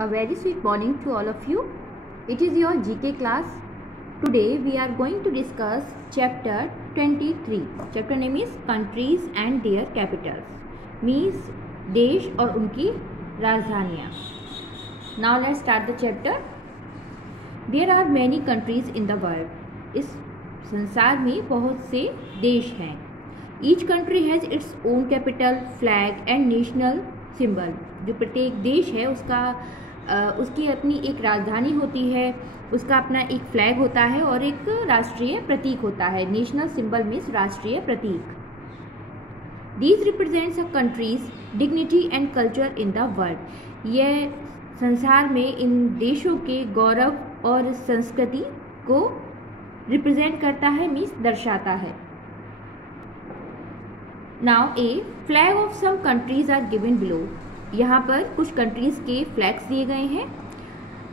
A very sweet morning to all of you. It is your GK class. Today we are going to discuss chapter 23. Chapter name is Countries and Their Capitals. Means देश और उनकी राजधानियाँ. Now let's start the chapter. There are many countries in the world. इस संसार में बहुत से देश हैं. Each country has its own capital, flag and national symbol. जो प्रत्येक देश है उसकी अपनी एक राजधानी होती है, उसका अपना एक फ्लैग होता है और एक राष्ट्रीय प्रतीक होता है. नेशनल सिंबल मीन्स राष्ट्रीय प्रतीक. These represents a country's dignity and culture in the world. यह संसार में इन देशों के गौरव और संस्कृति को रिप्रेजेंट करता है, मीन्स दर्शाता है. Now a flag of some countries are given below. यहाँ पर कुछ कंट्रीज़ के फ्लैग्स दिए गए हैं.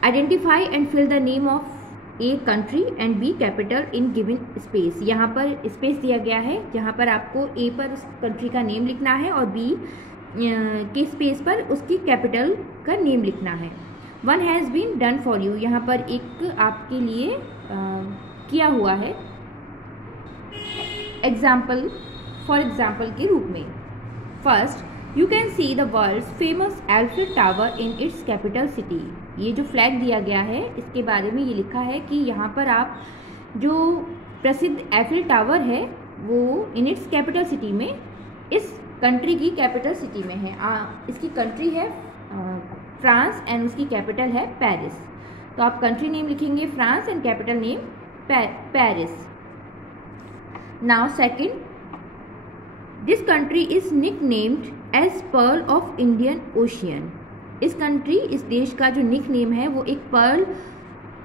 Identify and fill the name of a country and B capital in given space. यहाँ पर स्पेस दिया गया है जहाँ पर आपको ए पर उस कंट्री का नेम लिखना है और बी के स्पेस पर उसकी कैपिटल का नेम लिखना है. One has been done for you. यहाँ पर एक आपके लिए किया हुआ है फॉर एग्जाम्पल के रूप में. First you can see the world's famous Alfred tower in its capital city. ये जो फ्लैग दिया गया है इसके बारे में ये लिखा है कि यहाँ पर आप जो प्रसिद्ध एफिल टावर है वो इन इट्स कैपिटल सिटी में, इस कंट्री की कैपिटल सिटी में है. इसकी कंट्री है फ्रांस एंड उसकी कैपिटल है पेरिस. तो आप कंट्री नेम लिखेंगे France and capital name Paris. Now second, this country is nicknamed as pearl of Indian Ocean. इस देश का जो निक नेम है वो एक पर्ल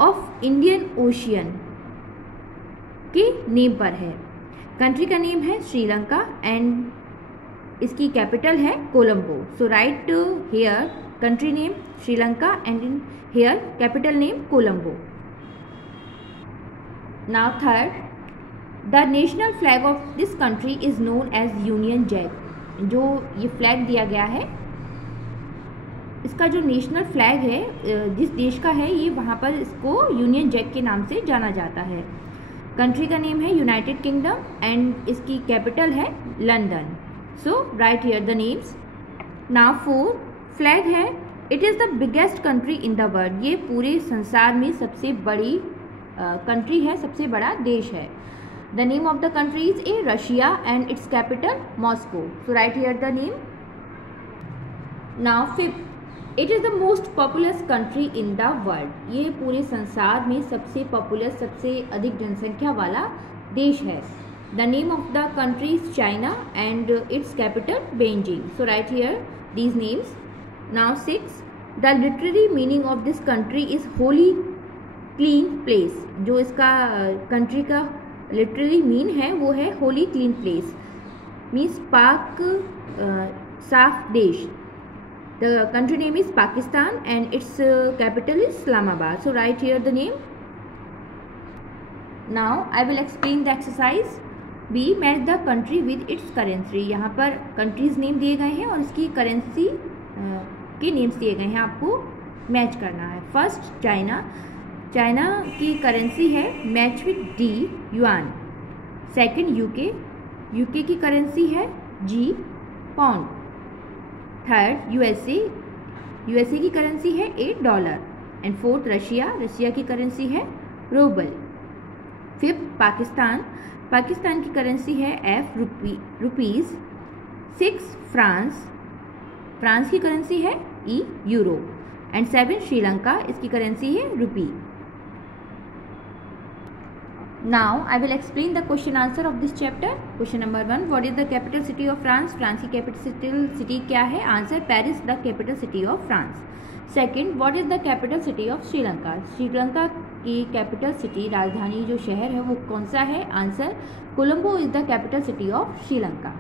ऑफ इंडियन ओशियन के नेम पर है. कंट्री का नेम है श्रीलंका एंड इसकी कैपिटल है कोलंबो. सो right here country name Sri Lanka and in here capital name Colombo. Now third, the national flag of this country is known as Union Jack. जो ये flag दिया गया है इसका जो नेशनल फ्लैग है जिस देश का है ये वहाँ पर इसको यूनियन जैक के नाम से जाना जाता है. कंट्री का नेम है यूनाइटेड किंगडम एंड इसकी कैपिटल है London. So right here the names. Now four, flag है it is the biggest country in the world. ये पूरे संसार में सबसे बड़ी कंट्री है, सबसे बड़ा देश है. The name of the country is Russia and its capital Moscow. So write here the name. Now fifth, it is the most populous country in the world. ये पूरे संसार में सबसे पॉपुलर, सबसे अधिक जनसंख्या वाला देश है. The name of the country is China and its capital Beijing. So write here these names. Now six, the literary meaning of this country is holy clean place. जो इसका कंट्री का लिटरली मीन है वो है Holi clean place, means पाक साफ देश. The country name is Pakistan and its capital is Islamabad. So right here the name. Now I will explain the exercise. B, match the country with its currency. यहाँ पर countries name दिए गए हैं और इसकी करेंसी के नेम्स दिए गए हैं, आपको मैच करना है. First China. चाइना की करेंसी है match with D yuan. Second UK की करेंसी है जी पाउंड. थर्ड यूएसए की करेंसी है $8. एंड फोर्थ रशिया की करेंसी है रूबल. फिफ्थ पाकिस्तान की करेंसी है एफ रुपीज़. सिक्स फ्रांस की करेंसी है ई यूरो. एंड सेवन श्रीलंका, इसकी करेंसी है रुपी. Now I will explain the question answer of this chapter. Question number 1, what is the capital city of France? France की capital city क्या है? Answer, Paris the capital city of France. Second, what is the capital city of Sri Lanka? Sri Lanka की capital city, राजधानी जो शहर है वो कौन सा है? Answer, Colombo is the capital city of Sri Lanka.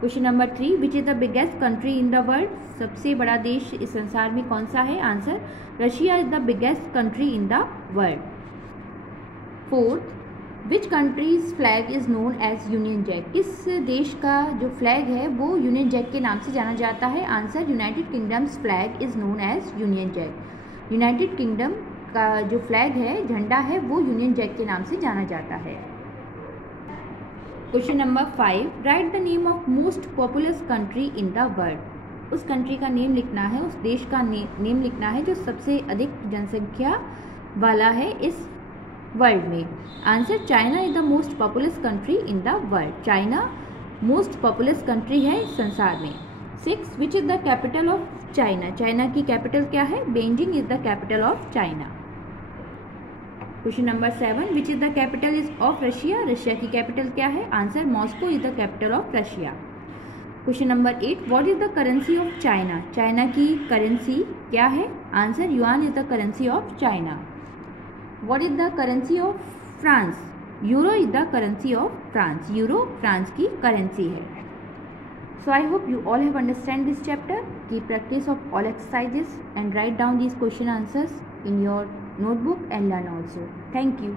Question number 3, which is the biggest country in the world? सबसे बड़ा देश इस संसार में कौन सा है? Answer, Russia is the biggest country in the world. Fourth, which country's flag is known as Union Jack, किस देश का जो फ्लैग है वो यूनियन जैक के नाम से जाना जाता है? Answer, United Kingdom's flag is known as Union Jack. United Kingdom का जो फ्लैग है, झंडा है, वो यूनियन जैक के नाम से जाना जाता है। Question number 5, right the name of most populous country in the world. उस कंट्री का नेम लिखना है, उस देश का नेम लिखना है जो सबसे अधिक जनसंख्या वाला है इस वर्ल्ड में। Answer, China is the most populous country in the world. China most populous country है इस संसार में। 6, which is the capital of China. China की कैपिटल क्या है? Beijing is the capital of China. Question number 7, which is the capital is of Russia. Russia की capital क्या है? Answer, Moscow is the capital of Russia. Question number 8, what is the currency of China. China की currency क्या है? Answer, yuan is the currency of China. What is the currency of France. Euro is the currency of France. Euro France की currency है। So I hope you all have understand this chapter. Keep practice of all exercises and write down these question answers in your notebook and learn also. Thank you.